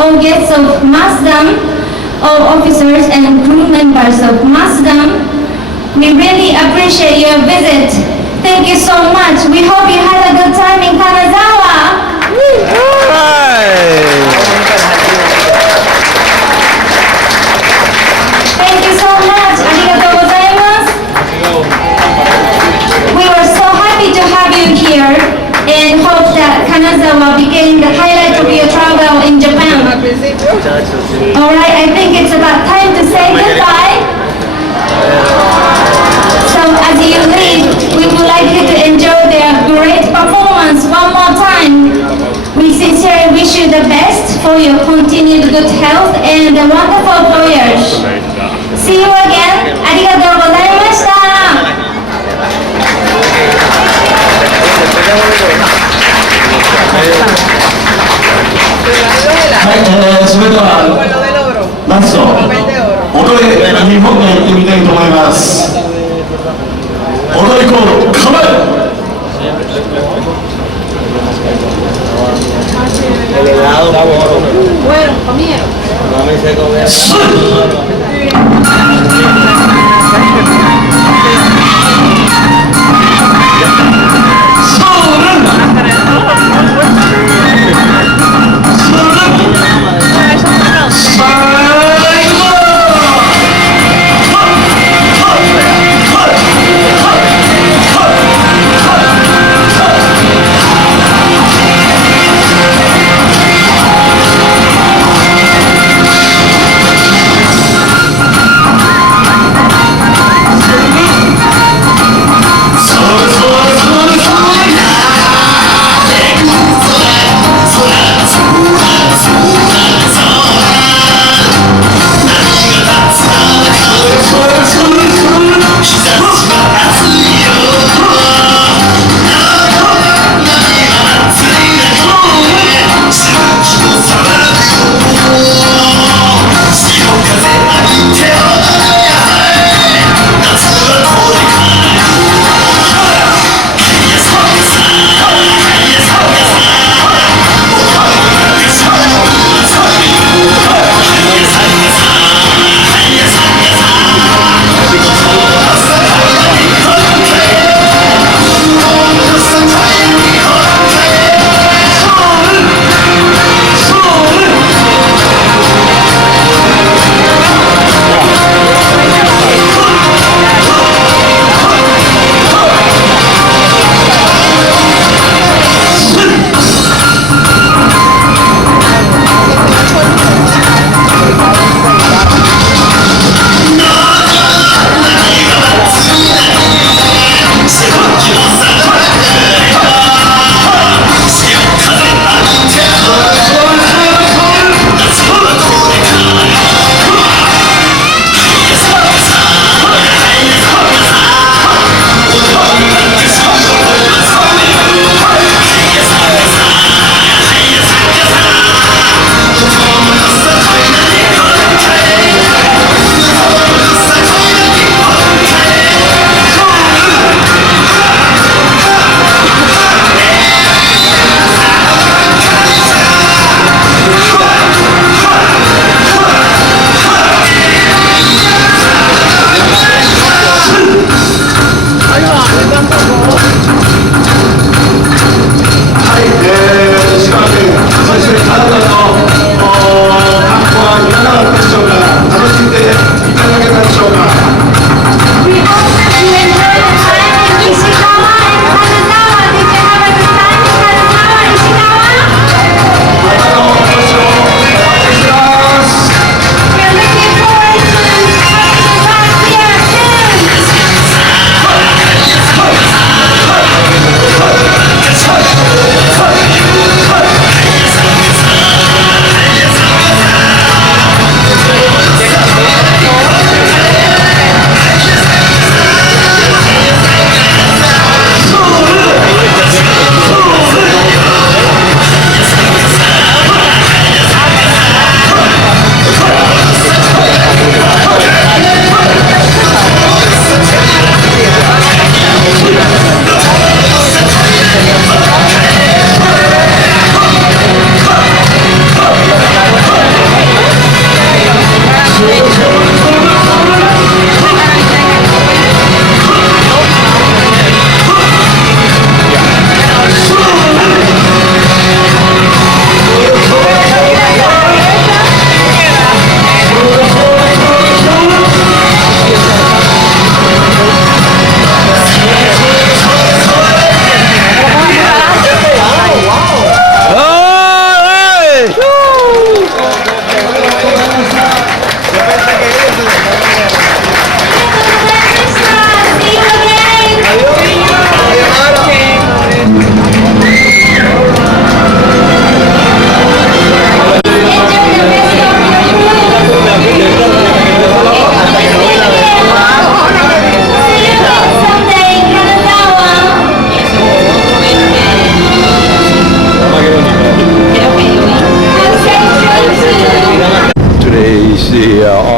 all guests of Masdam, all officers and crew members of Masdam. We really appreciate your visit. Thank you so much. We hope you had a good time in Kanazawa. Thank you so much. Arigatou gozaimasu. We were so happy to have you here and hope that Kanazawa became the highlight of your travel in Japan. Alright, I think it's about time to say goodbye. So as you leave, we would like you to enjoy their great performance one El helado, Bueno, comieron. no me sé comer.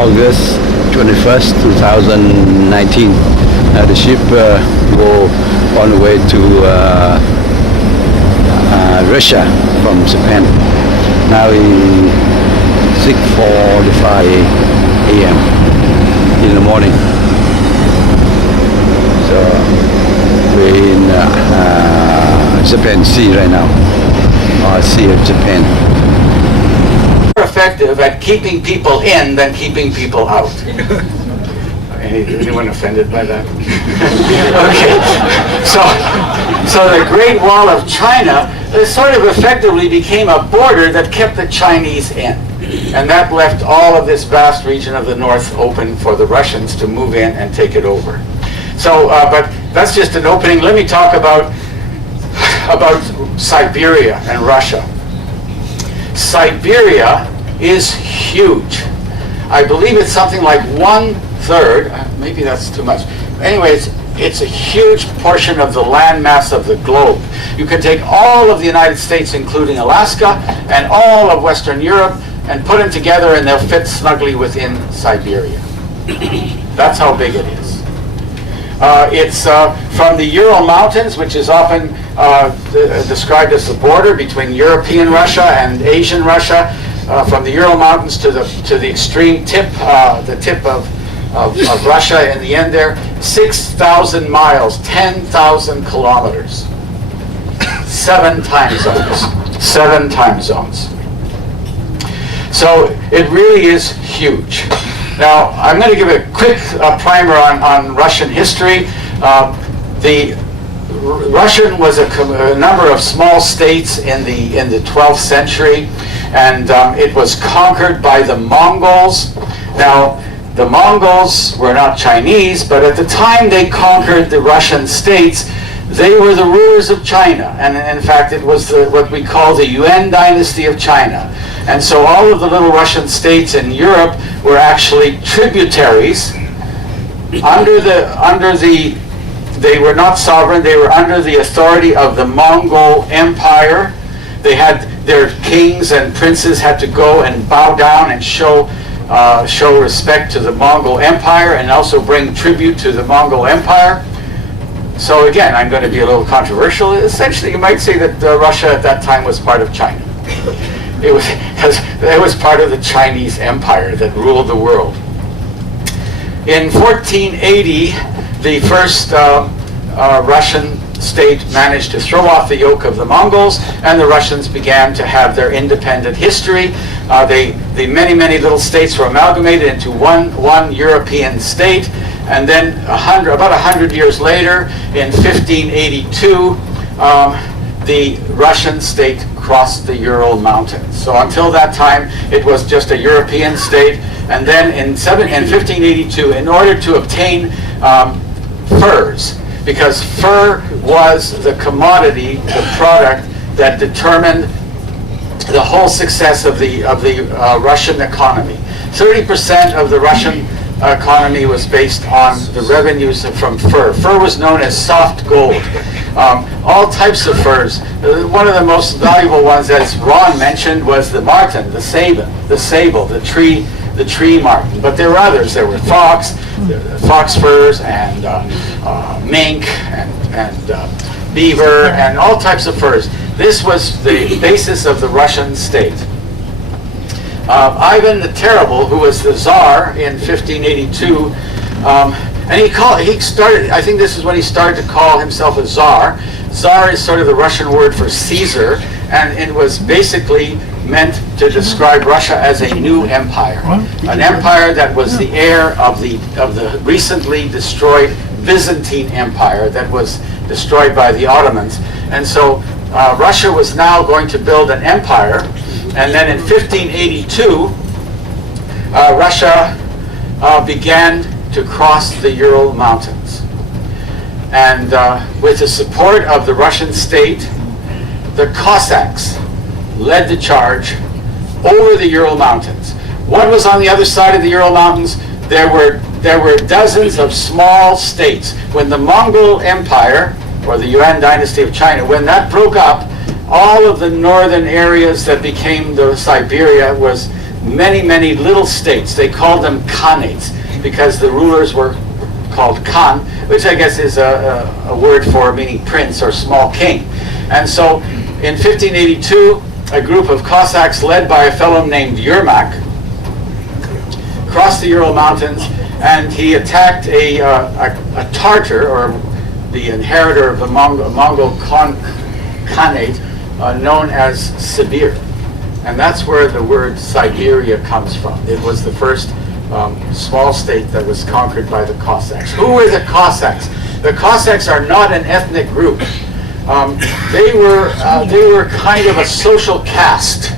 August 21st, 2019. The ship go on the way to Russia from Japan. Now it's 6:45 a.m. in the morning. So we're in Japan Sea right now, Sea of Japan. More effective at keeping people in than keeping people out. Anyone offended by that? Okay. So the Great Wall of China sort of effectively became a border that kept the Chinese in. And that left all of this vast region of the north open for the Russians to move in and take it over. So, but that's just an opening. Let me talk about Siberia and Russia. Siberia is huge. I believe it's something like 1/3, maybe that's too much. Anyway, it's a huge portion of the landmass of the globe. You can take all of the United States, including Alaska, and all of Western Europe, and put them together and they'll fit snugly within Siberia. That's how big it is. It's from the Ural Mountains, which is often described as the border between European Russia and Asian Russia, from the Ural Mountains to the extreme tip, the tip of Russia in the end there, 6,000 miles, 10,000 kilometers, 7 time zones, 7 time zones. So it really is huge. Now, I'm going to give a quick primer on Russian history. The Russian was a number of small states in the 12th century, and it was conquered by the Mongols. Now, the Mongols were not Chinese, but at the time they conquered the Russian states, they were the rulers of China. And in fact, it was what we call the Yuan dynasty of China. And so all of the little Russian states in Europe were actually tributaries they were not sovereign, they were under the authority of the Mongol Empire. They had their kings and princes had to go and bow down and show respect to the Mongol Empire and also bring tribute to the Mongol Empire. So again, I'm going to be a little controversial. Essentially, you might say that Russia at that time was part of China. It was part of the Chinese Empire that ruled the world. In 1480, the first Russian state managed to throw off the yoke of the Mongols, and the Russians began to have their independent history. The many little states were amalgamated into one European state, and then about 100 years later, in 1582, the Russian state crossed the Ural Mountains. So until that time, it was just a European state. And then in 1582, in order to obtain furs, because fur was the commodity, the product that determined the whole success of the Russian economy. 30% of the Russian economy was based on the revenues from fur. Fur was known as soft gold. All types of furs. One of the most valuable ones, as Ron mentioned, was the marten, the sable, the tree marten. But there were others. There were fox furs, and mink, and beaver, and all types of furs. This was the basis of the Russian state. Ivan the Terrible, who was the Tsar in 1582, and he started, I think this is when he started to call himself a Tsar. Tsar is sort of the Russian word for Caesar, and it was basically meant to describe Russia as a new empire. An empire that was the heir of the recently destroyed Byzantine Empire that was destroyed by the Ottomans. And so Russia was now going to build an empire, and then in 1582, Russia began to cross the Ural Mountains. And with the support of the Russian state, the Cossacks led the charge over the Ural Mountains. What was on the other side of the Ural Mountains? There were dozens of small states. When the Mongol Empire, or the Yuan dynasty of China, when that broke up, all of the northern areas that became the Siberia was many little states. They called them khanates because the rulers were called Khan, which I guess is a word for meaning prince or small king. And so in 1582, a group of Cossacks led by a fellow named Yermak crossed the Ural Mountains, and he attacked a Tartar, or the inheritor of the Mongol Khanate, known as Sibir. And that's where the word Siberia comes from. It was the first small state that was conquered by the Cossacks. Who were the Cossacks? The Cossacks are not an ethnic group. They were kind of a social caste,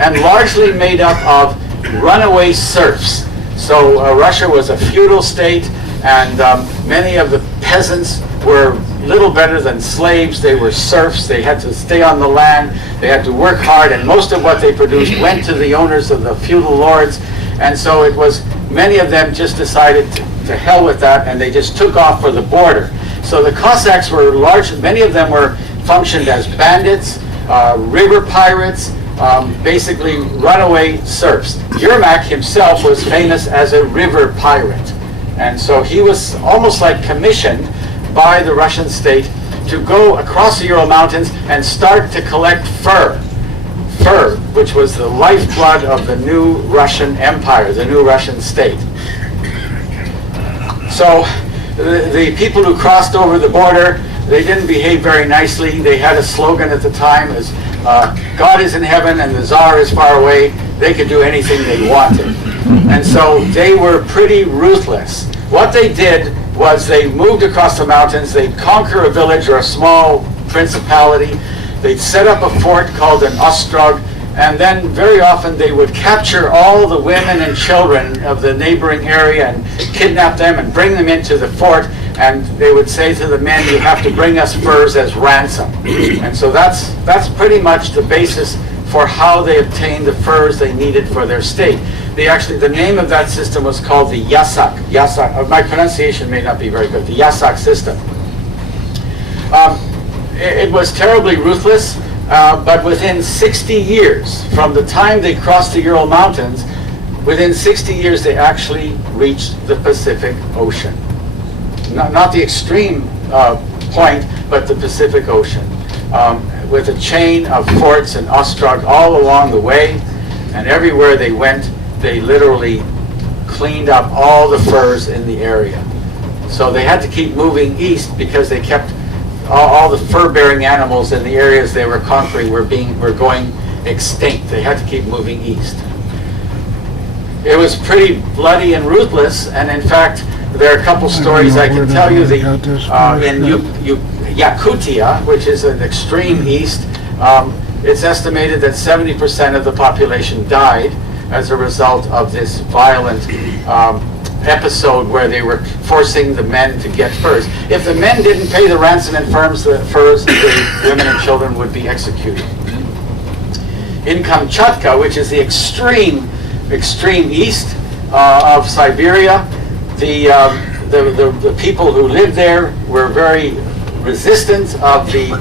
and largely made up of runaway serfs. So Russia was a feudal state, and many of the peasants were little better than slaves. They were serfs. They had to stay on the land. They had to work hard, and most of what they produced went to the owners of the feudal lords. And so it was, many of them just decided to hell with that, and they just took off for the border. So the Cossacks were large, many of them were functioned as bandits, river pirates, basically runaway serfs. Yermak himself was famous as a river pirate. And so he was almost like commissioned by the Russian state to go across the Ural Mountains and start to collect fur. Fur, which was the lifeblood of the new Russian Empire, the new Russian state. So the people who crossed over the border, they didn't behave very nicely. They had a slogan at the time as God is in heaven and the Tsar is far away. They could do anything they wanted. And so they were pretty ruthless. What they did was they moved across the mountains. They'd conquer a village or a small principality. They'd set up a fort called an ostrog, and then very often they would capture all the women and children of the neighboring area and kidnap them and bring them into the fort, and they would say to the men, you have to bring us furs as ransom. And so that's pretty much the basis for how they obtained the furs they needed for their state. The name of that system was called the Yasak. My pronunciation may not be very good. The Yasak system. It was terribly ruthless, but within 60 years, from the time they crossed the Ural Mountains, within 60 years they actually reached the Pacific Ocean. Not the extreme point, but the Pacific Ocean, with a chain of forts and ostrog all along the way, and everywhere they went, they literally cleaned up all the furs in the area. So they had to keep moving east because they kept all the fur-bearing animals in the areas they were conquering were going extinct. They had to keep moving east. It was pretty bloody and ruthless, and in fact, there are a couple stories I can tell you. In Yakutia, which is an extreme east, it's estimated that 70% of the population died as a result of this violent episode where they were forcing the men to get furs. If the men didn't pay the ransom and furs, the women and children would be executed. In Kamchatka, which is the extreme east of Siberia, the people who lived there were very resistant of the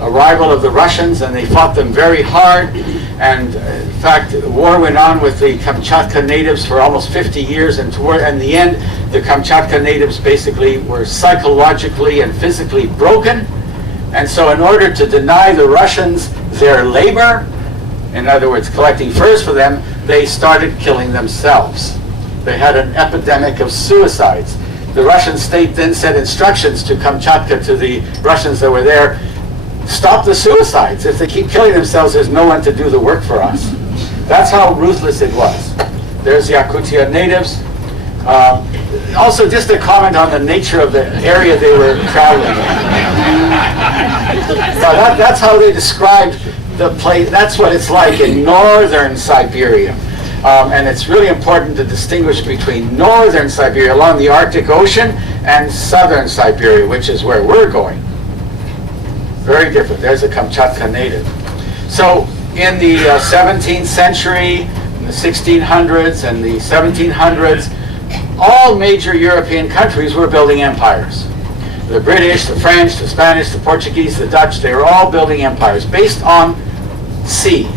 arrival of the Russians, and they fought them very hard. And in fact, the war went on with the Kamchatka natives for almost 50 years, and in the end, the Kamchatka natives basically were psychologically and physically broken. And so in order to deny the Russians their labor, in other words, collecting furs for them, they started killing themselves. They had an epidemic of suicides. The Russian state then sent instructions to Kamchatka, to the Russians that were there, stop the suicides. If they keep killing themselves, there's no one to do the work for us. That's how ruthless it was. There's the Yakutia natives. Also, just a comment on the nature of the area they were traveling in. Now, that's how they described the place. That's what it's like in northern Siberia. And it's really important to distinguish between northern Siberia along the Arctic Ocean and southern Siberia, which is where we're going. Very different. There's a Kamchatka native. So in the 17th century, in the 1600s and the 1700s, all major European countries were building empires. The British, the French, the Spanish, the Portuguese, the Dutch, they were all building empires based on sea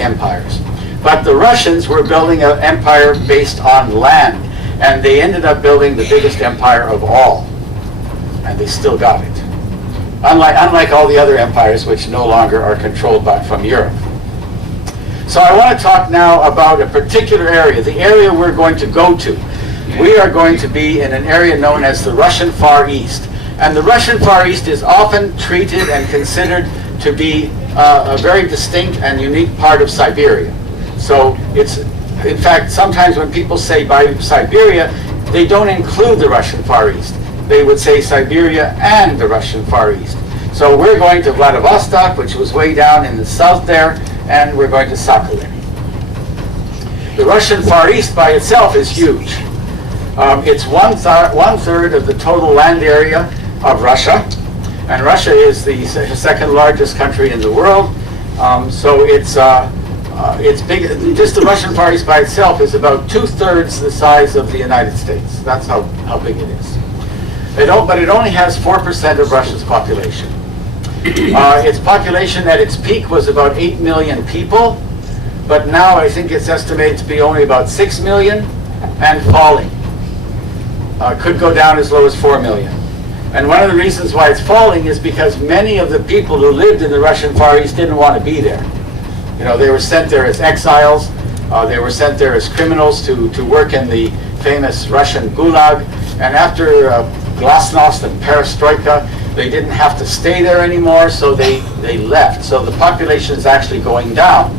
empires. But the Russians were building an empire based on land. and they ended up building the biggest empire of all, and they still got it. Unlike all the other empires which no longer are controlled from Europe. So I want to talk now about a particular area, the area we're going to go to. We are going to be in an area known as the Russian Far East. And the Russian Far East is often treated and considered to be a very distinct and unique part of Siberia. So it's, in fact, sometimes when people say by Siberia, they don't include the Russian Far East. They would say Siberia and the Russian Far East. So we're going to Vladivostok, which was way down in the south there, and we're going to Sakhalin. The Russian Far East by itself is huge. It's one third of the total land area of Russia, and Russia is the second largest country in the world. So it's big. Just the Russian Far East by itself is about 2/3 the size of the United States. That's how big it is. But it only has 4% of Russia's population. Its population at its peak was about 8 million people, but now I think it's estimated to be only about 6 million and falling. Could go down as low as 4 million. And one of the reasons why it's falling is because many of the people who lived in the Russian Far East didn't want to be there. You know, they were sent there as exiles. They were sent there as criminals to work in the famous Russian Gulag. And after Glasnost and Perestroika, they didn't have to stay there anymore, so they left. So the population is actually going down.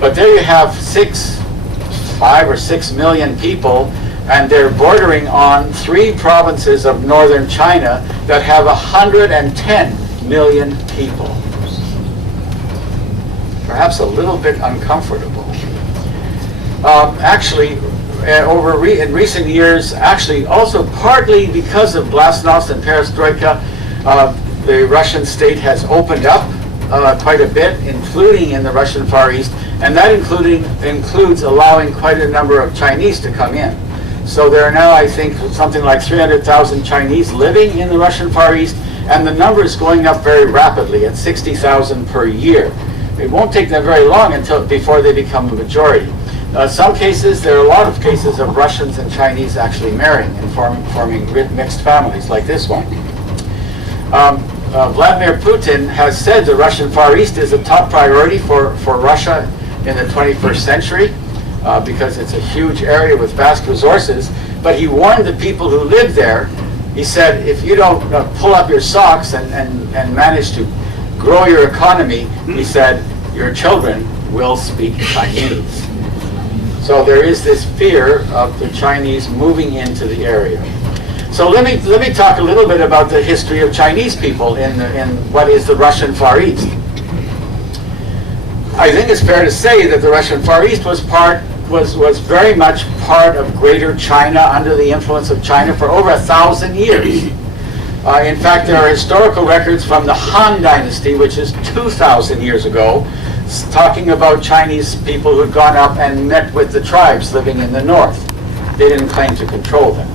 But there you have 5 or 6 million people, and they're bordering on 3 provinces of northern China that have 110 million people. Perhaps a little bit uncomfortable. Actually, in recent years, actually also partly because of Glasnost and Perestroika, the Russian state has opened up quite a bit, including in the Russian Far East, and that includes allowing quite a number of Chinese to come in. So there are now, I think, something like 300,000 Chinese living in the Russian Far East, and the number is going up very rapidly at 60,000 per year. It won't take them very long before they become a majority. Some cases, there are a lot of cases of Russians and Chinese actually marrying and forming mixed families, like this one. Vladimir Putin has said the Russian Far East is a top priority for Russia in the 21st century because it's a huge area with vast resources. But he warned the people who live there. He said, if you don't pull up your socks and manage to grow your economy, he said, your children will speak Chinese. So there is this fear of the Chinese moving into the area. So let me talk a little bit about the history of Chinese people in what is the Russian Far East. I think it's fair to say that the Russian Far East was very much part of Greater China under the influence of China for over 1,000 years. In fact, there are historical records from the Han Dynasty, which is 2,000 years ago, talking about Chinese people who'd gone up and met with the tribes living in the north. They didn't claim to control them.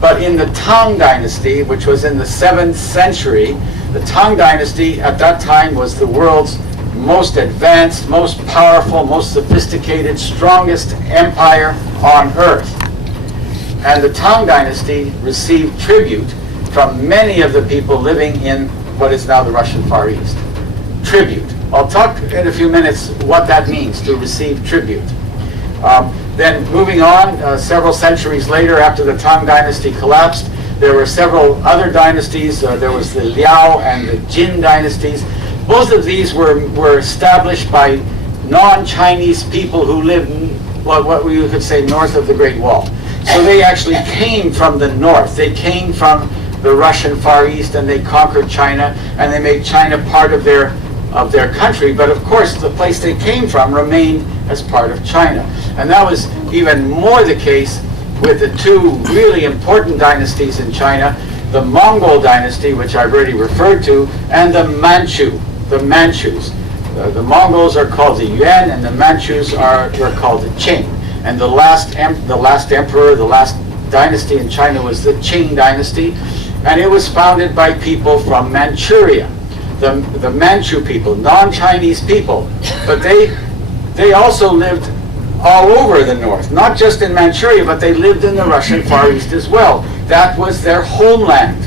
But in the Tang Dynasty, which was in the 7th century, the Tang Dynasty at that time was the world's most advanced, most powerful, most sophisticated, strongest empire on earth. And the Tang Dynasty received tribute from many of the people living in what is now the Russian Far East. Tribute. I'll talk in a few minutes what that means, to receive tribute. Then moving on, several centuries later, after the Tang Dynasty collapsed, there were several other dynasties. There was the Liao and the Jin dynasties. Both of these were established by non-Chinese people who lived, what we could say, north of the Great Wall. So they actually came from the north. They came from the Russian Far East, and they conquered China, and they made China part of their country. But of course, the place they came from remained as part of China. And that was even more the case with the 2 really important dynasties in China, the Mongol dynasty, which I've already referred to, and the Manchus. The Mongols are called the Yuan, and the Manchus were called the Qing. And the last emperor, the last dynasty in China was the Qing dynasty, and it was founded by people from Manchuria, the Manchu people, non-Chinese people. But they also lived all over the north, not just in Manchuria, but they lived in the Russian Far East as well. That was their homeland.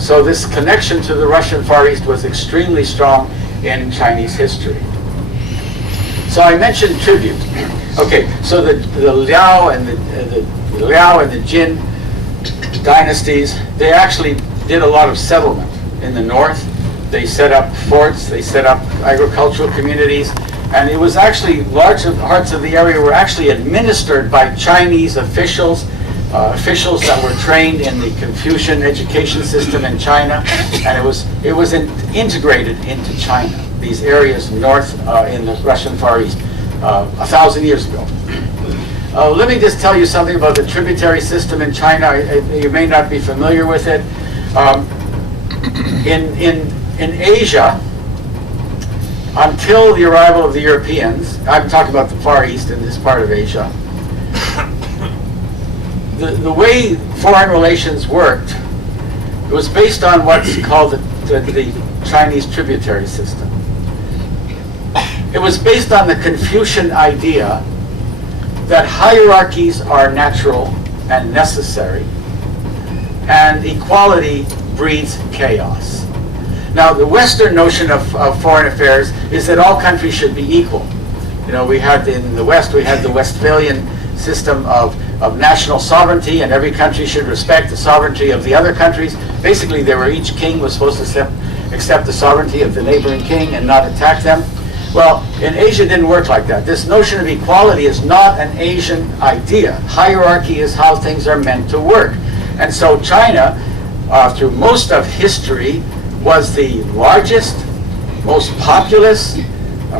So this connection to the Russian Far East was extremely strong in Chinese history. So I mentioned tribute. Okay, so the Liao and the Jin dynasties, they actually did a lot of settlement in the north. They set up forts, they set up agricultural communities, and it was actually large parts of the area were actually administered by Chinese officials, officials that were trained in the Confucian education system in China, and it was integrated into China. These areas north in the Russian Far East 1,000 years ago. Let me just tell you something about the tributary system in China. You may not be familiar with it. In Asia, until the arrival of the Europeans, I'm talking about the Far East in this part of Asia, the way foreign relations worked, it was based on what's called the Chinese tributary system. It was based on the Confucian idea that hierarchies are natural and necessary, and equality breeds chaos. Now, the Western notion of foreign affairs is that all countries should be equal. You know, we had in the West, we had the Westphalian system of national sovereignty, and every country should respect the sovereignty of the other countries. Basically, each king was supposed to accept the sovereignty of the neighboring king and not attack them. Well, in Asia it didn't work like that. This notion of equality is not an Asian idea. Hierarchy is how things are meant to work. And so China, through most of history, was the largest, most populous,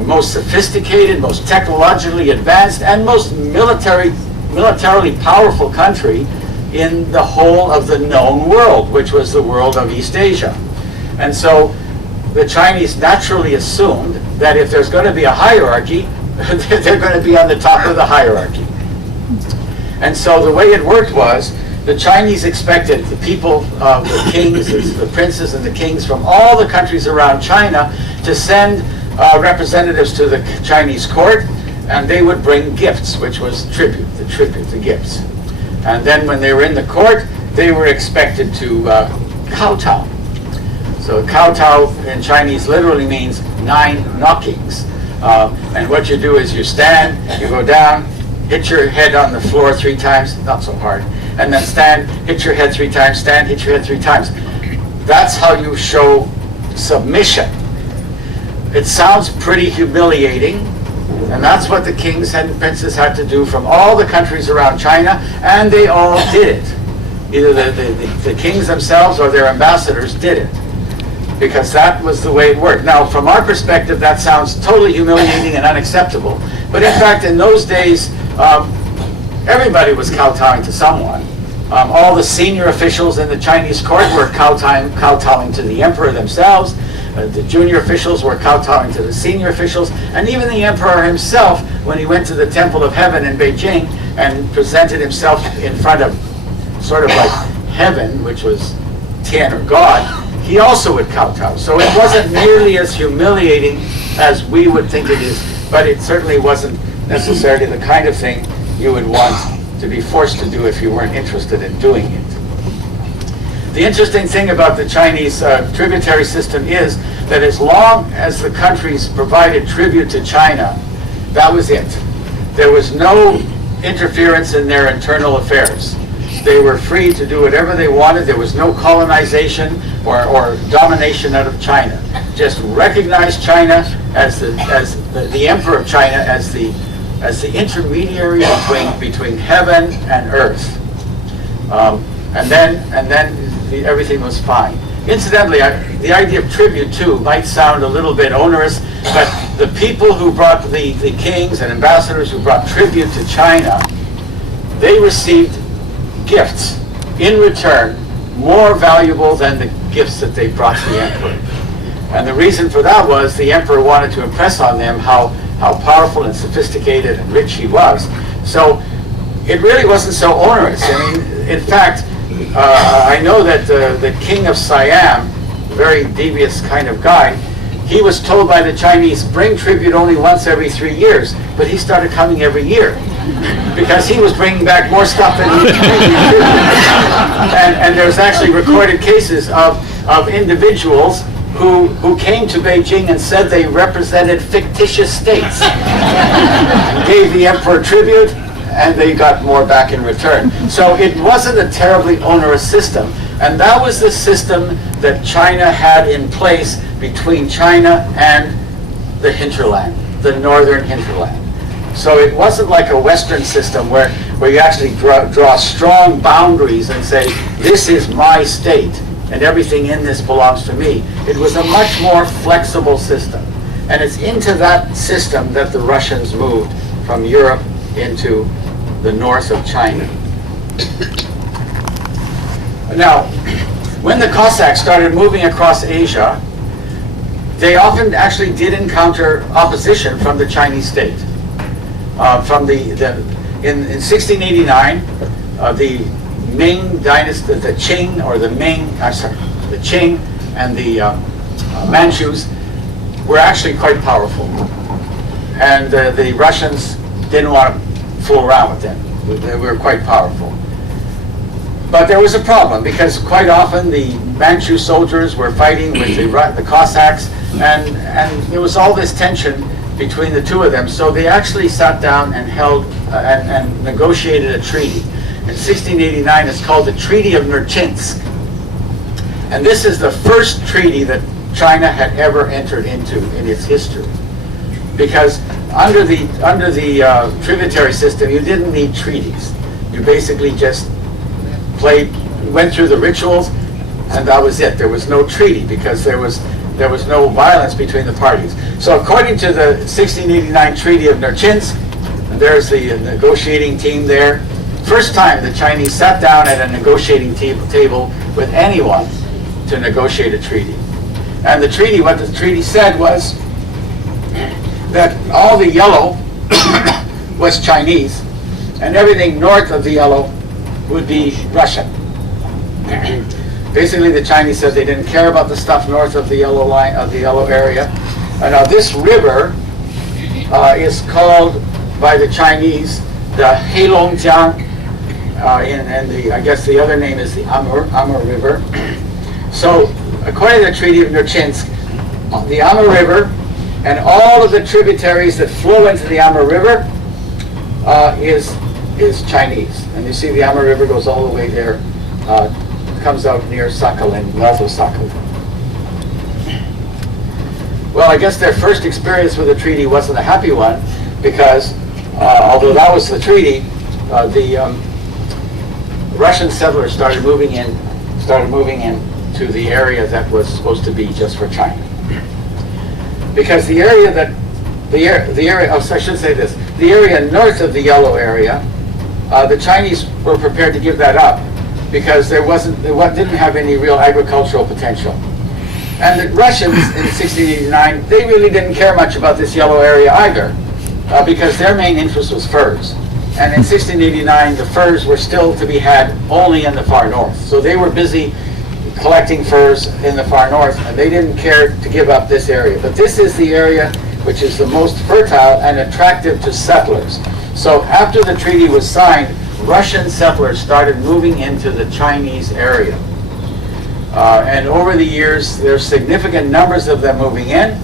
most sophisticated, most technologically advanced, and most militarily powerful country in the whole of the known world, which was the world of East Asia. And so the Chinese naturally assumed that if there's going to be a hierarchy, they're going to be on the top of the hierarchy. And so the way it worked was, the Chinese expected the people, the kings, the princes and the kings from all the countries around China to send representatives to the Chinese court, and they would bring gifts, which was the gifts. And then when they were in the court, they were expected to kowtow. So kowtow in Chinese literally means 9 knockings. And what you do is you stand, you go down, hit your head on the floor 3 times, not so hard, and then stand, hit your head 3 times, stand, hit your head 3 times. That's how you show submission. It sounds pretty humiliating, and that's what the kings and princes had to do from all the countries around China, and they all did it. Either the kings themselves or their ambassadors did it, because that was the way it worked. Now, from our perspective, that sounds totally humiliating and unacceptable, but in fact, in those days, everybody was kowtowing to someone. All the senior officials in the Chinese court were kowtowing to the emperor themselves. The junior officials were kowtowing to the senior officials, and even the emperor himself, when he went to the Temple of Heaven in Beijing and presented himself in front of sort of like heaven, which was Tian or God, he also would kowtow. So it wasn't nearly as humiliating as we would think it is, but it certainly wasn't necessarily the kind of thing you would want to be forced to do if you weren't interested in doing it. The interesting thing about the Chinese tributary system is that as long as the countries provided tribute to China, that was it. There was no interference in their internal affairs. They were free to do whatever they wanted. There was no colonization or domination out of China. Just recognize China as the emperor of China as the intermediary between heaven and earth. And then everything was fine. Incidentally, the idea of tribute too might sound a little bit onerous, but the people who brought the kings and ambassadors who brought tribute to China, they received gifts in return more valuable than the gifts that they brought to the emperor. And the reason for that was the emperor wanted to impress on them how powerful and sophisticated and rich he was. So it really wasn't so onerous. I mean, in fact, I know that the king of Siam, a very devious kind of guy, he was told by the Chinese, bring tribute only once every 3 years, but he started coming every year because he was bringing back more stuff than he was bringing tribute. And there's actually recorded cases of individuals who came to Beijing and said they represented fictitious states, gave the emperor tribute, and they got more back in return. So it wasn't a terribly onerous system, and that was the system that China had in place between China and the hinterland, the northern hinterland. So it wasn't like a Western system where you actually draw strong boundaries and say, this is my state, and everything in this belongs to me. It was a much more flexible system. And it's into that system that the Russians moved from Europe into the north of China. Now, when the Cossacks started moving across Asia, they often actually did encounter opposition from the Chinese state. In 1689, the Ming dynasty, the Qing and the Manchus were actually quite powerful, and the Russians didn't want to fool around with them. They were quite powerful. But there was a problem, because quite often the Manchu soldiers were fighting with the Cossacks, and there was all this tension between the two of them. So they actually sat down and held and negotiated a treaty. In 1689, it's called the Treaty of Nerchinsk. And this is the first treaty that China had ever entered into in its history. Because under the tributary system, you didn't need treaties. You basically just went through the rituals, and that was it. There was no treaty because there was no violence between the parties. So according to the 1689 Treaty of Nerchinsk, and there's the negotiating team there, first time the Chinese sat down at a negotiating table with anyone to negotiate a treaty. And the treaty, what the treaty said was that all the yellow was Chinese, and everything north of the yellow would be Russian. Basically, the Chinese said they didn't care about the stuff north of the yellow line, of the yellow area. And now this river is called by the Chinese the Heilongjiang, and I guess the other name is the Amur River. So, according to the Treaty of Nerchinsk, the Amur River and all of the tributaries that flow into the Amur River is Chinese. And you see the Amur River goes all the way there, comes out near Sakhalin, north of Sakhalin. Well, I guess their first experience with the treaty wasn't a happy one, because although that was the treaty, the Russian settlers started moving in to the area that was supposed to be just for China. Because the area I should say this, the area north of the yellow area, the Chinese were prepared to give that up because it didn't have any real agricultural potential. And the Russians in 1689, they really didn't care much about this yellow area either, because their main interest was furs. And in 1689, the furs were still to be had only in the far north. So they were busy collecting furs in the far north, and they didn't care to give up this area. But this is the area which is the most fertile and attractive to settlers. So after the treaty was signed, Russian settlers started moving into the Chinese area. And over the years, there's significant numbers of them moving in.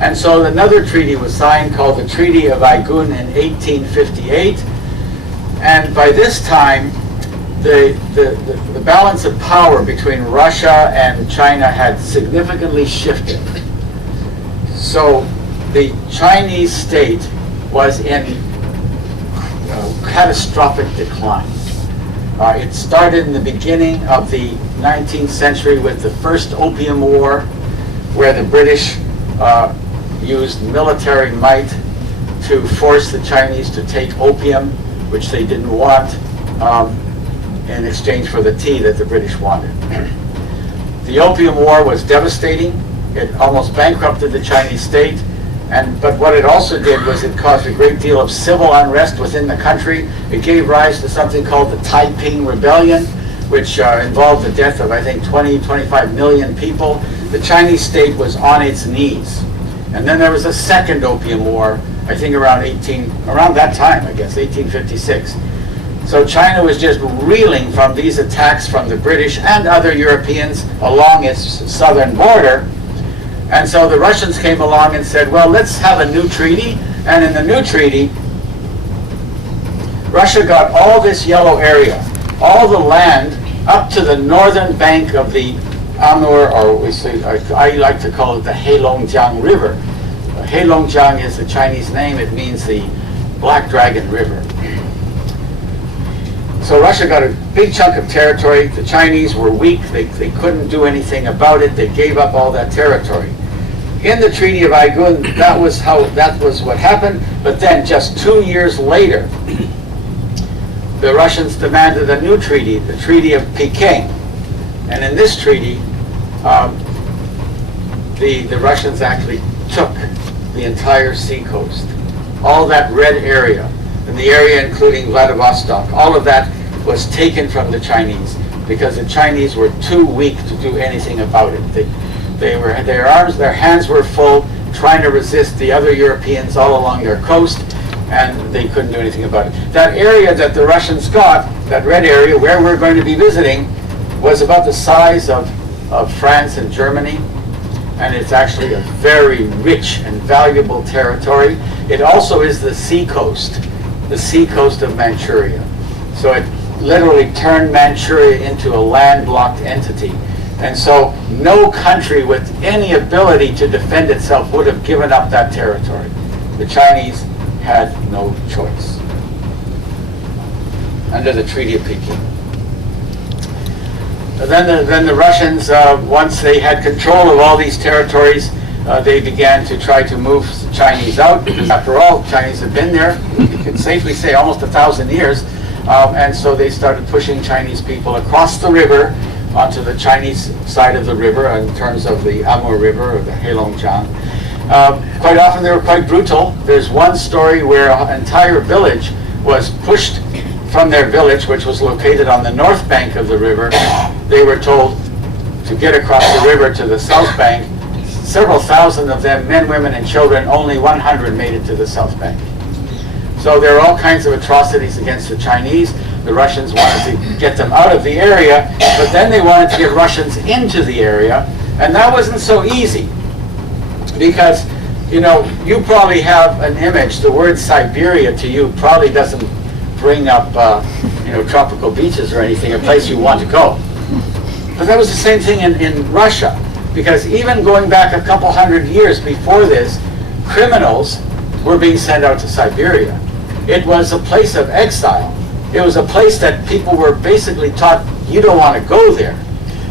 And so another treaty was signed called the Treaty of Aigun in 1858. And by this time, the balance of power between Russia and China had significantly shifted. So the Chinese state was in catastrophic decline. It started in the beginning of the 19th century with the first Opium War, where the British used military might to force the Chinese to take opium, which they didn't want, in exchange for the tea that the British wanted. The Opium War was devastating. It almost bankrupted the Chinese state. But what it also did was it caused a great deal of civil unrest within the country. It gave rise to something called the Taiping Rebellion, which involved the death of, I think, 25 million people. the Chinese state was on its knees. And then there was a second Opium War, I think around that time, I guess, 1856. So China was just reeling from these attacks from the British and other Europeans along its southern border. And so the Russians came along and said, well, let's have a new treaty. And in the new treaty, Russia got all this yellow area, all the land up to the northern bank of the Amur, or I like to call it the Heilongjiang River. Heilongjiang is the Chinese name. It means the Black Dragon River. So Russia got a big chunk of territory. The Chinese were weak. They couldn't do anything about it. They gave up all that territory. In the Treaty of Aigun, that was what happened. But then just 2 years later, the Russians demanded a new treaty, the Treaty of Peking. And in this treaty, the Russians actually took the entire seacoast, all that red area, and the area including Vladivostok, all of that was taken from the Chinese because the Chinese were too weak to do anything about it. Their hands were full trying to resist the other Europeans all along their coast, and they couldn't do anything about it. That area that the Russians got, that red area where we're going to be visiting, was about the size of France and Germany, and it's actually a very rich and valuable territory. It also is the seacoast of Manchuria. So it literally turned Manchuria into a landlocked entity. And so no country with any ability to defend itself would have given up that territory. The Chinese had no choice under the Treaty of Peking. Then the Russians, once they had control of all these territories, they began to try to move the Chinese out, because after all, Chinese have been there, you can safely say, almost 1,000 years. And so they started pushing Chinese people across the river onto the Chinese side of the river in terms of the Amur River or the Heilongjiang. Quite often they were quite brutal. There's one story where an entire village was pushed from their village, which was located on the north bank of the river. They were told to get across the river to the south bank. Several thousand of them, men, women, and children, only 100 made it to the south bank. So there are all kinds of atrocities against the Chinese. The Russians wanted to get them out of the area, but then they wanted to get Russians into the area, and that wasn't so easy. Because, you know, you probably have an image, the word Siberia to you probably doesn't bring up, tropical beaches or anything, a place you want to go. But that was the same thing in Russia, because even going back a couple hundred years before this, criminals were being sent out to Siberia. It was a place of exile. It was a place that people were basically taught, you don't want to go there.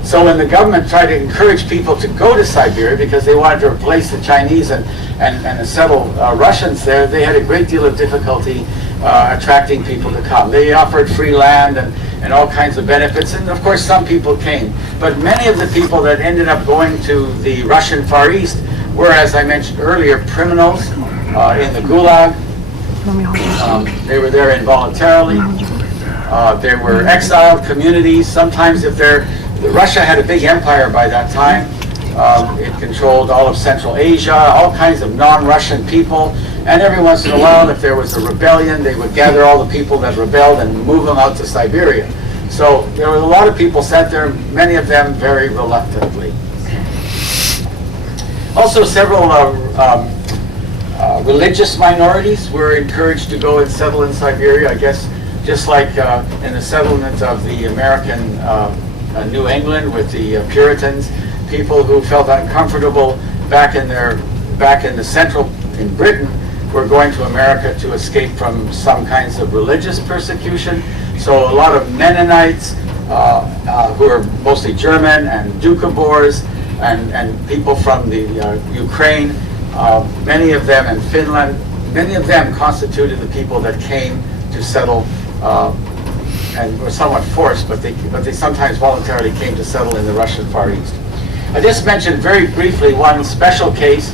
So when the government tried to encourage people to go to Siberia because they wanted to replace the Chinese and settle Russians there, they had a great deal of difficulty attracting people to come. They offered free land and all kinds of benefits, and of course some people came. But many of the people that ended up going to the Russian Far East were, as I mentioned earlier, criminals in the Gulag. They were there involuntarily. There were exiled communities. Sometimes Russia had a big empire by that time. It controlled all of Central Asia, all kinds of non-Russian people. And every once in a while, if there was a rebellion, they would gather all the people that rebelled and move them out to Siberia. So there were a lot of people sent there, many of them very reluctantly. Also, several religious minorities were encouraged to go and settle in Siberia, I guess, just like in the settlement of the American New England with the Puritans, people who felt uncomfortable back in Britain were going to America to escape from some kinds of religious persecution. So a lot of Mennonites, who are mostly German, and Doukhobors, and people from the Ukraine, many of them in Finland, many of them constituted the people that came to settle, and were somewhat forced, but they sometimes voluntarily came to settle in the Russian Far East. I just mentioned very briefly one special case.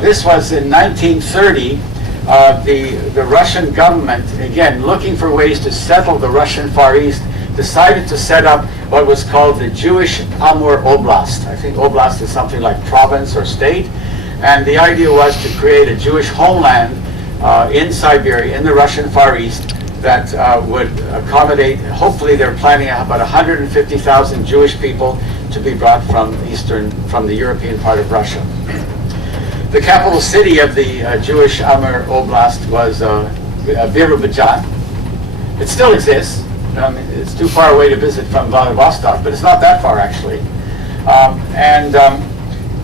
This was in 1930. The Russian government, again, looking for ways to settle the Russian Far East, decided to set up what was called the Jewish Amur Oblast. I think Oblast is something like province or state. And the idea was to create a Jewish homeland in Siberia, in the Russian Far East, that would accommodate, hopefully they're planning about 150,000 Jewish people to be brought from the European part of Russia. The capital city of the Jewish Amur Oblast was Birobidzhan. It still exists. It's too far away to visit from Vladivostok, but it's not that far actually.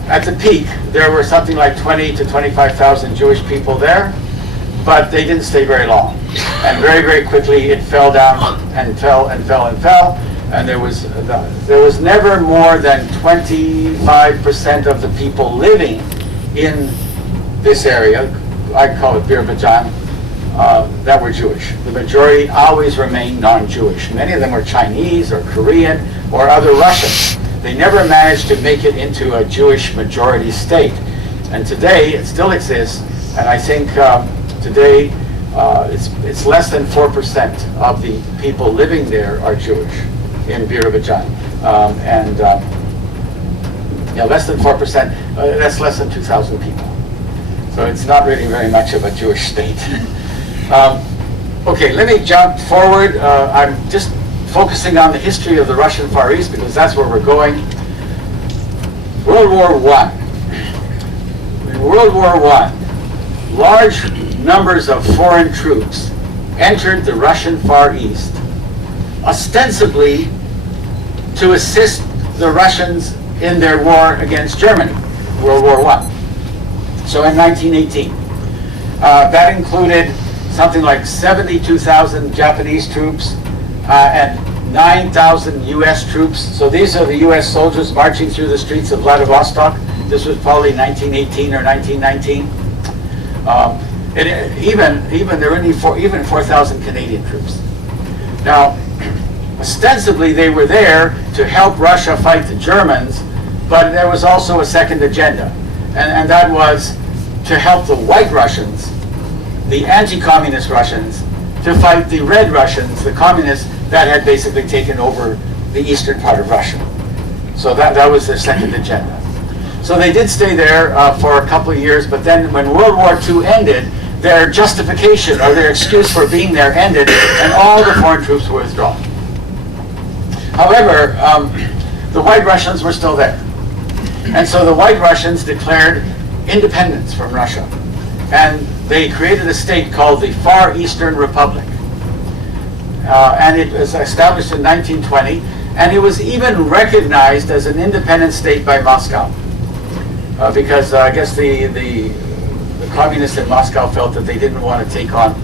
At the peak, there were something like 20 to 25,000 Jewish people there, but they didn't stay very long. And very, very quickly it fell down and fell and fell and fell. And there was never more than 25% of the people living in this area, I call it Birobidzhan, that were Jewish. The majority always remained non-Jewish. Many of them were Chinese or Korean or other Russians. They never managed to make it into a Jewish majority state. And today it still exists, and I think today it's less than 4% of the people living there are Jewish in Birobidzhan. Less than 4%, that's less than 2,000 people. So it's not really very much of a Jewish state. Okay, let me jump forward. I'm just focusing on the history of the Russian Far East because that's where we're going. World War I. In World War I, large numbers of foreign troops entered the Russian Far East, ostensibly to assist the Russians in their war against Germany, World War I. So in 1918, that included something like 72,000 Japanese troops and 9,000 U.S. troops. So these are the U.S. soldiers marching through the streets of Vladivostok. This was probably 1918 or 1919. Even there were even 4,000 Canadian troops. Now, ostensibly they were there to help Russia fight the Germans, but there was also a second agenda, and that was to help the white Russians, the anti-communist Russians, to fight the red Russians, the communists that had basically taken over the eastern part of Russia. So that was their second agenda. So they did stay there for a couple of years, but then when World War II ended, their justification or their excuse for being there ended, and all the foreign troops were withdrawn. However, the white Russians were still there. And so the white Russians declared independence from Russia. And they created a state called the Far Eastern Republic. And it was established in 1920, and it was even recognized as an independent state by Moscow. Because I guess the communists in Moscow felt that they didn't want to take on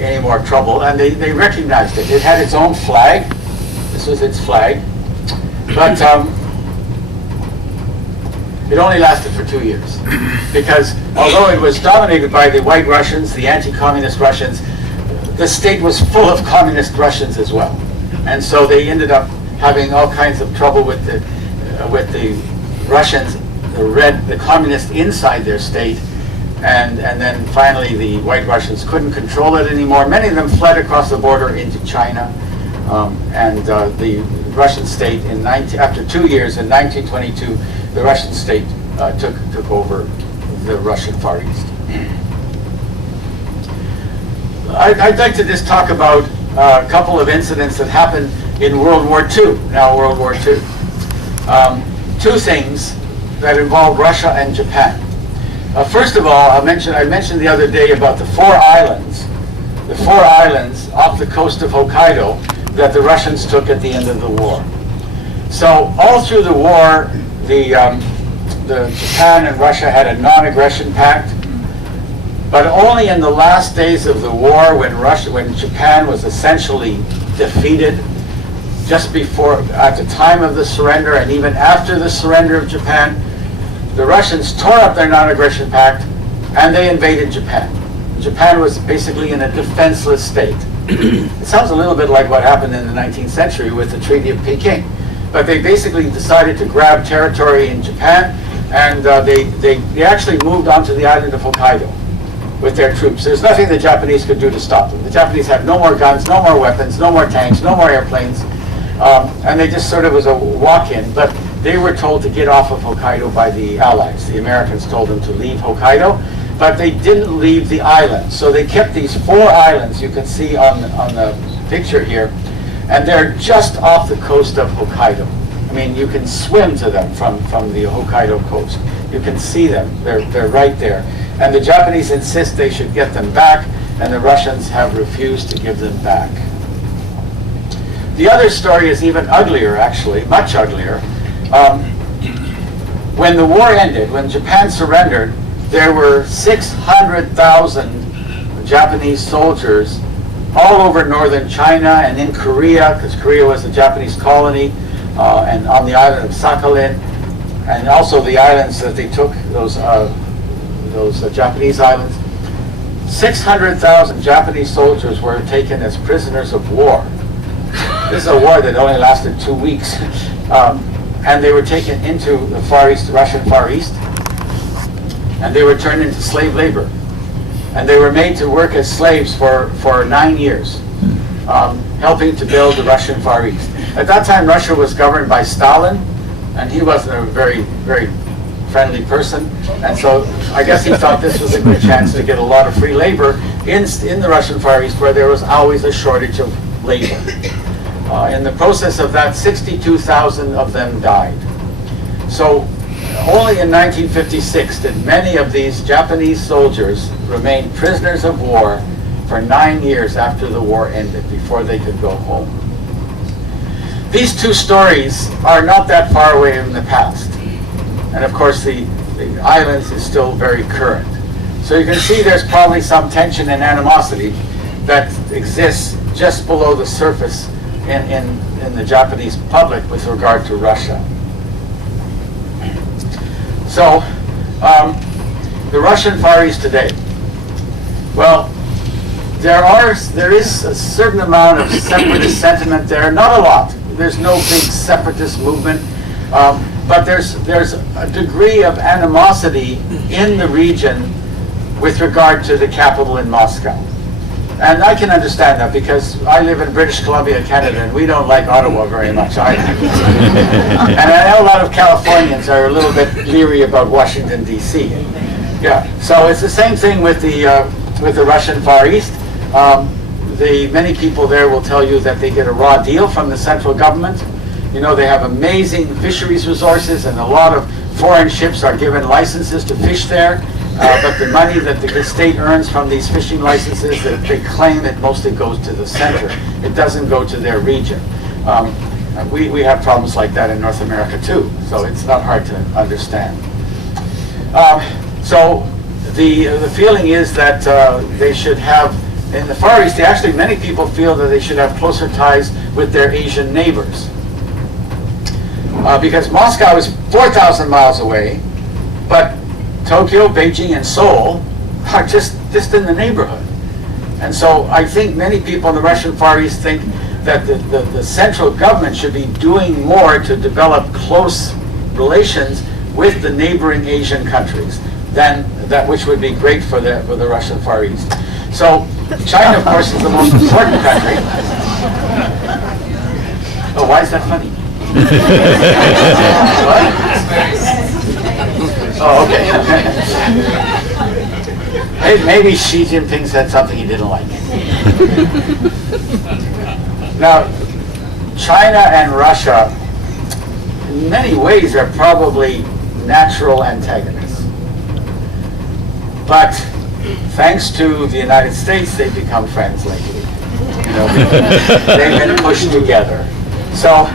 any more trouble, and they recognized it. It had its own flag. This was its flag. But it only lasted for 2 years. Because although it was dominated by the white Russians, the anti-communist Russians, the state was full of communist Russians as well. And so they ended up having all kinds of trouble with the Russians, the communists inside their state. And then finally the white Russians couldn't control it anymore. Many of them fled across the border into China. The Russian state, after 2 years, in 1922, the Russian state took over the Russian Far East. I'd like to just talk about a couple of incidents that happened in World War II, now World War II. Two things that involve Russia and Japan. First of all, I mentioned the other day about the four islands off the coast of Hokkaido that the Russians took at the end of the war. So all through the war, the Japan and Russia had a non-aggression pact, but only in the last days of the war, when Japan was essentially defeated, just before, at the time of the surrender, and even after the surrender of Japan, the Russians tore up their non-aggression pact and they invaded Japan. Japan was basically in a defenseless state. It sounds a little bit like what happened in the 19th century with the Treaty of Peking. But they basically decided to grab territory in Japan, and they actually moved onto the island of Hokkaido. with their troops. There's nothing the Japanese could do to stop them. The Japanese had no more guns, no more weapons, no more tanks, no more airplanes, and they just sort of was a walk-in. But they were told to get off of Hokkaido by the Allies. The Americans told them to leave Hokkaido, but they didn't leave the island. So they kept these 4 islands you can see on the picture here, and they're just off the coast of Hokkaido. I mean, you can swim to them from the Hokkaido coast. You can see them. They're right there. And the Japanese insist they should get them back, and the Russians have refused to give them back. The other story is even uglier, actually, much uglier. When the war ended, when Japan surrendered, there were 600,000 Japanese soldiers all over northern China and in Korea, because Korea was a Japanese colony, and on the island of Sakhalin, and also the islands that they took, those Japanese islands. 600,000 Japanese soldiers were taken as prisoners of war. This is a war that only lasted 2 weeks. And they were taken into the Far East, the Russian Far East, and they were turned into slave labor. And they were made to work as slaves for 9 years, helping to build the Russian Far East. At that time, Russia was governed by Stalin, and he wasn't a very, very friendly person. And so I guess he thought this was a good chance to get a lot of free labor in the Russian Far East, where there was always a shortage of labor. In the process of that, 62,000 of them died. So only in 1956 did many of these Japanese soldiers remain prisoners of war for 9 years after the war ended, before they could go home. These 2 stories are not that far away in the past. And of course, the islands is still very current. So you can see there's probably some tension and animosity that exists just below the surface in the Japanese public with regard to Russia. So, the Russian Far East today. Well, there is a certain amount of separatist sentiment there. Not a lot. There's no big separatist movement, but there's a degree of animosity in the region with regard to the capital in Moscow. And I can understand that, because I live in British Columbia, Canada, and we don't like Ottawa very much either. And I know a lot of Californians are a little bit leery about Washington, D.C. Yeah, so it's the same thing with the Russian Far East. Many people there will tell you that they get a raw deal from the central government. You know, they have amazing fisheries resources, and a lot of foreign ships are given licenses to fish there. But the money that the state earns from these fishing licenses, they claim it mostly goes to the center. It doesn't go to their region. We have problems like that in North America too, so it's not hard to understand. So the feeling is that they should have, in the Far East, actually many people feel that they should have closer ties with their Asian neighbors. Because Moscow is 4,000 miles away, but Tokyo, Beijing, and Seoul are just in the neighborhood. And so I think many people in the Russian Far East think that the central government should be doing more to develop close relations with the neighboring Asian countries than that, which would be great for the Russian Far East. So China, of course, is the most important country. Oh, why is that funny? What? Oh, okay. Maybe Xi Jinping said something he didn't like. Now, China and Russia, in many ways, are probably natural antagonists. But thanks to the United States, they've become friends lately. You know, they've been pushed together. So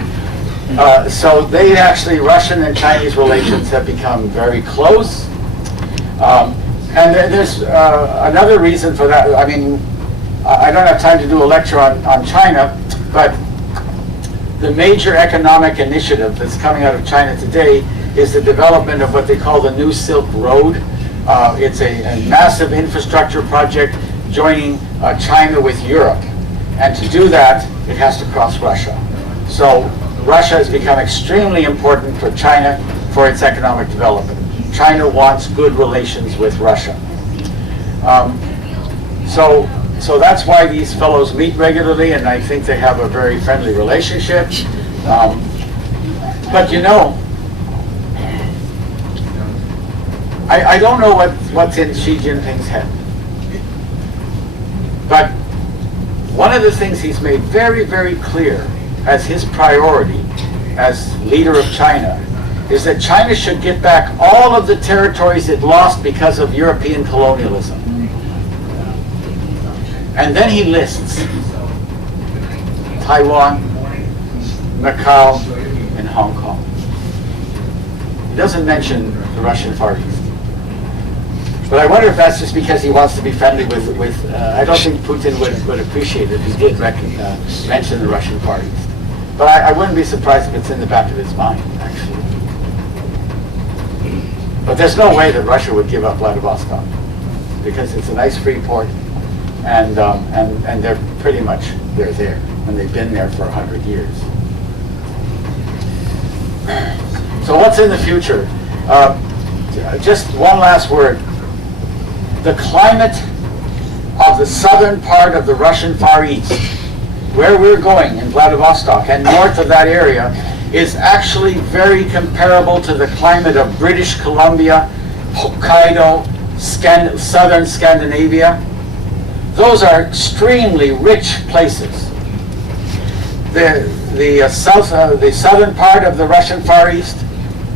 they actually, Russian and Chinese relations have become very close. And there's another reason for that. I mean, I don't have time to do a lecture on China, but the major economic initiative that's coming out of China today is the development of what they call the New Silk Road. It's a massive infrastructure project joining China with Europe. And to do that, it has to cross Russia. So Russia has become extremely important for China for its economic development. China wants good relations with Russia. So that's why these fellows meet regularly, and I think they have a very friendly relationship. But you know, I don't know what's in Xi Jinping's head. But one of the things he's made very, very clear as his priority as leader of China is that China should get back all of the territories it lost because of European colonialism. And then he lists Taiwan, Macau, and Hong Kong. He doesn't mention the Russian Far East. But I wonder if that's just because he wants to be friendly with I don't think Putin would appreciate it if he did mention the Russian Far East. But I wouldn't be surprised if it's in the back of his mind, actually. But there's no way that Russia would give up Vladivostok, because it's a nice free port, and they're pretty much, they're there, and they've been there for 100 years. So what's in the future? Just one last word. The climate of the southern part of the Russian Far East, where we're going in Vladivostok and north of that area, is actually very comparable to the climate of British Columbia, Hokkaido, southern Scandinavia. Those are extremely rich places. The southern part of the Russian Far East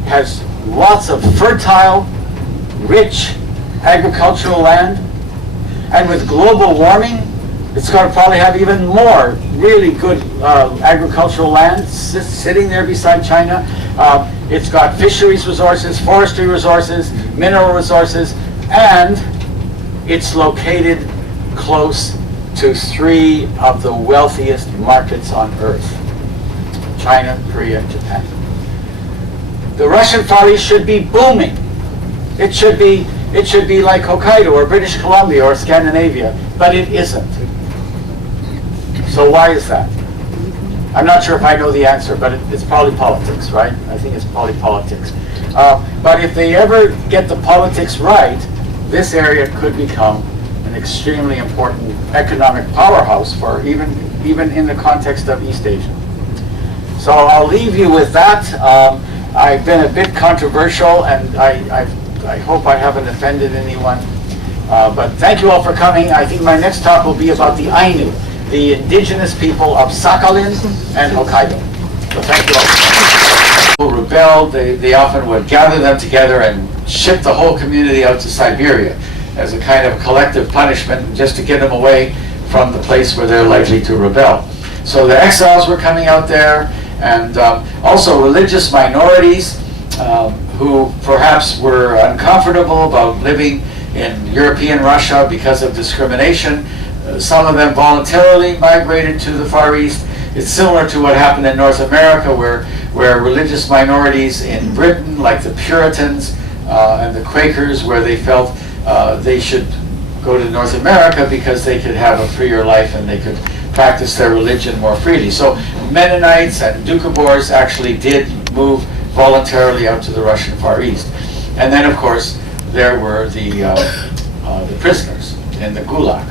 has lots of fertile, rich agricultural land, and with global warming, it's going to probably have even more really good agricultural land sitting there beside China. It's got fisheries resources, forestry resources, mineral resources, and it's located close to 3 of the wealthiest markets on earth: China, Korea, and Japan. The Russian Far East should be booming. It should be like Hokkaido or British Columbia or Scandinavia, but it isn't. So why is that? I'm not sure if I know the answer, but it's probably politics, right? I think it's probably politics. But if they ever get the politics right, this area could become an extremely important economic powerhouse for even in the context of East Asia. So I'll leave you with that. I've been a bit controversial, and I hope I haven't offended anyone. But thank you all for coming. I think my next talk will be about the Ainu, the indigenous people of Sakhalin and Hokkaido. So thank you all. People rebelled. They often would gather them together and ship the whole community out to Siberia as a kind of collective punishment, just to get them away from the place where they're likely to rebel. So the exiles were coming out there, and also religious minorities who perhaps were uncomfortable about living in European Russia because of discrimination. Some of them voluntarily migrated to the Far East. It's similar to what happened in North America, where religious minorities in Britain, like the Puritans and the Quakers, where they felt they should go to North America because they could have a freer life and they could practice their religion more freely. So Mennonites and Doukhobors actually did move voluntarily out to the Russian Far East. And then, of course, there were the prisoners in the Gulag.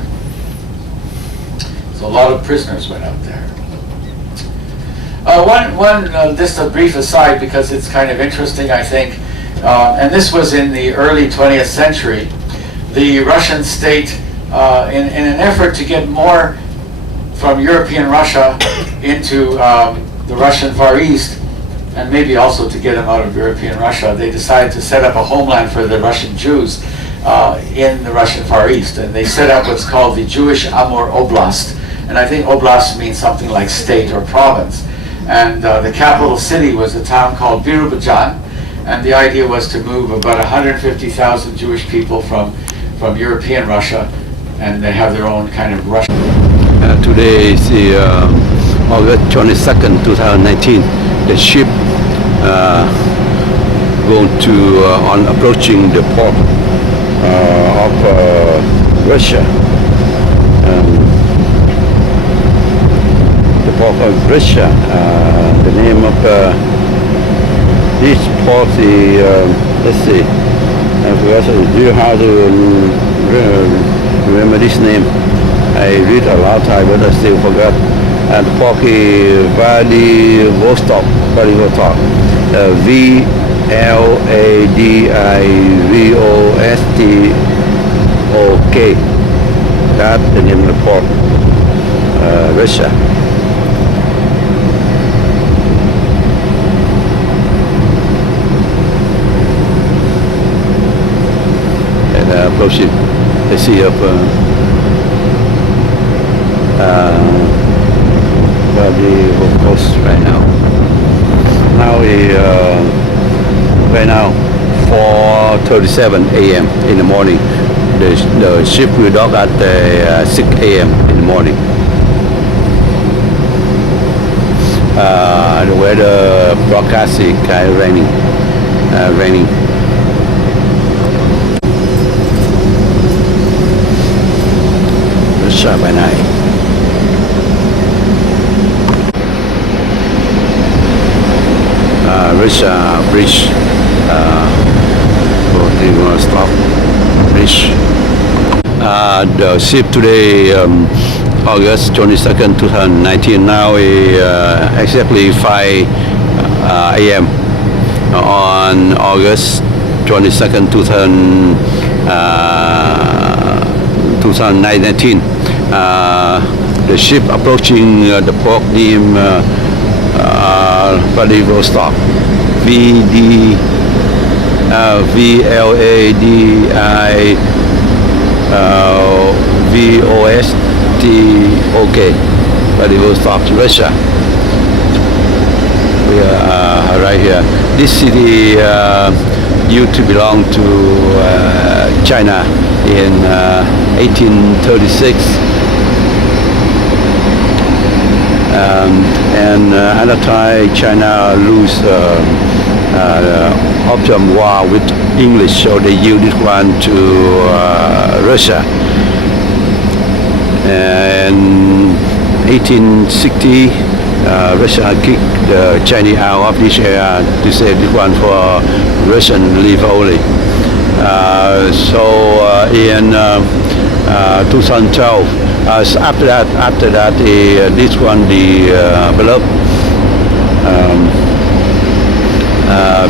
So a lot of prisoners went out there. Just a brief aside, because it's kind of interesting, I think, and this was in the early 20th century. The Russian state, in an effort to get more from European Russia into the Russian Far East, and maybe also to get them out of European Russia, they decided to set up a homeland for the Russian Jews in the Russian Far East. And they set up what's called the Jewish Amur Oblast. And I think oblast means something like state or province. And the capital city was a town called Birobidzhan. And the idea was to move about 150,000 Jewish people from European Russia, and they have their own kind of Russian. Today is the August 22nd, 2019. The ship going to on approaching the port of Russia. The port of Russia. The name of this port is let's see. Do you have to remember this name. I read a lot of time, but I still forgot. And Porky Vladivostok, Vladivostok, Vladivostok. That's the name of the port, Russia. And approaching the sea of Vladivostok right now. Right now 4:37 a.m. in the morning. The ship will dock at 6 a.m. in the morning. The weather broadcast is kind of raining. Russia by night. Russia bridge. They want to stop bridge. The ship today, August 22nd, 2019. Now exactly 5 a.m. on August 22nd, 2019. The ship approaching the port named Vladivostok. Vladivostok, Vladivostok, Russia. We are right here. This city used to belong to China in 1836. And at the time, China lose Opium War with English, so they used this one to Russia. And 1860, Russia kicked the Chinese out of this area to say this one for Russian live only. In 2012, after that, this one developed.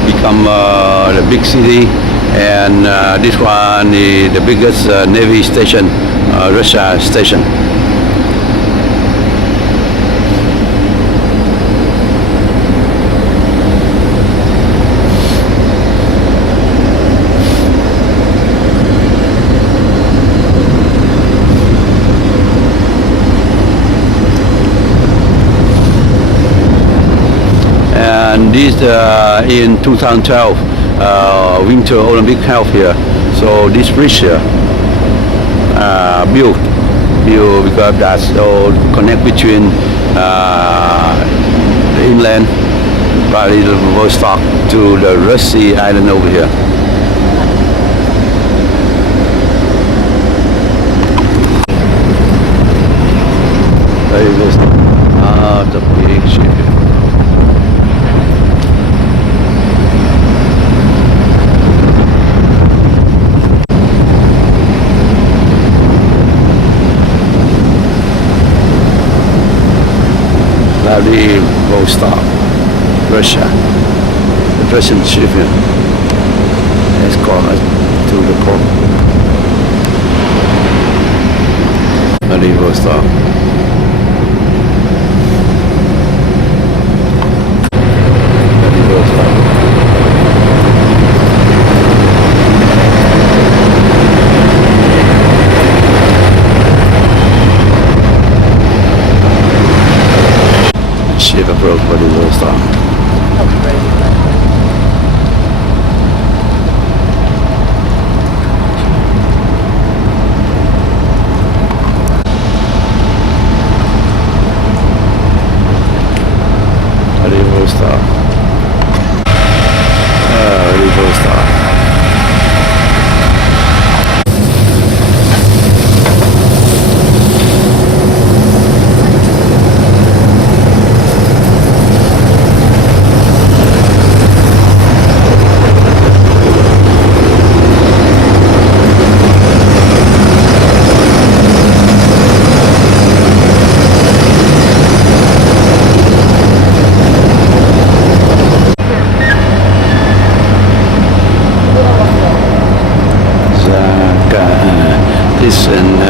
Become the big city, and this one is the biggest Navy station, Russia station. And this in 2012 Winter Olympic held here. So this bridge here built because that's so connect between the inland Vladivostok to the Russia island over here. Vladivostok, the big ship here. Vladivostok, Russia. The Russian ship here has gone to the port. Vladivostok. Vladivostok. Ship approach Vladivostok. Vladivostok. Vladivostok. nice and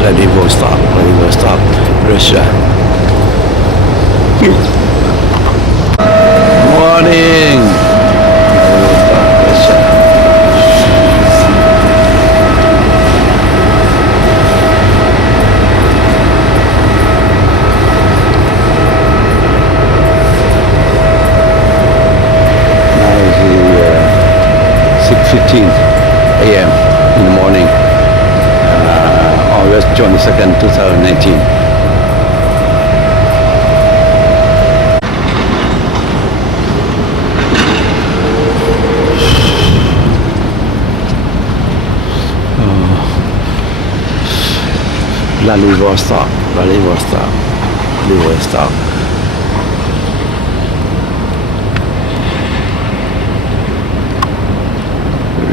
Vladivostok, Russia. Morning. Russia. Now is the 6:15 a.m. in the morning, August 22nd, 2019. Vladivostok.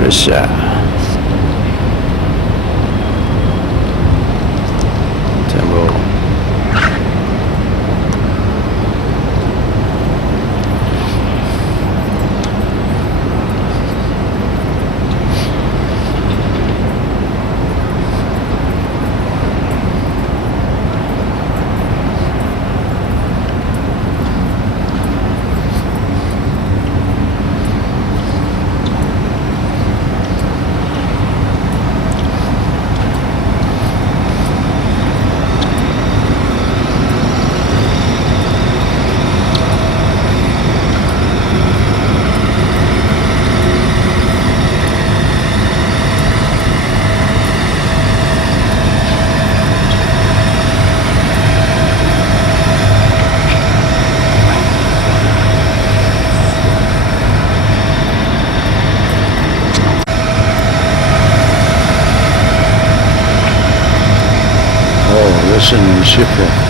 Russia. Temple. Russian ship here.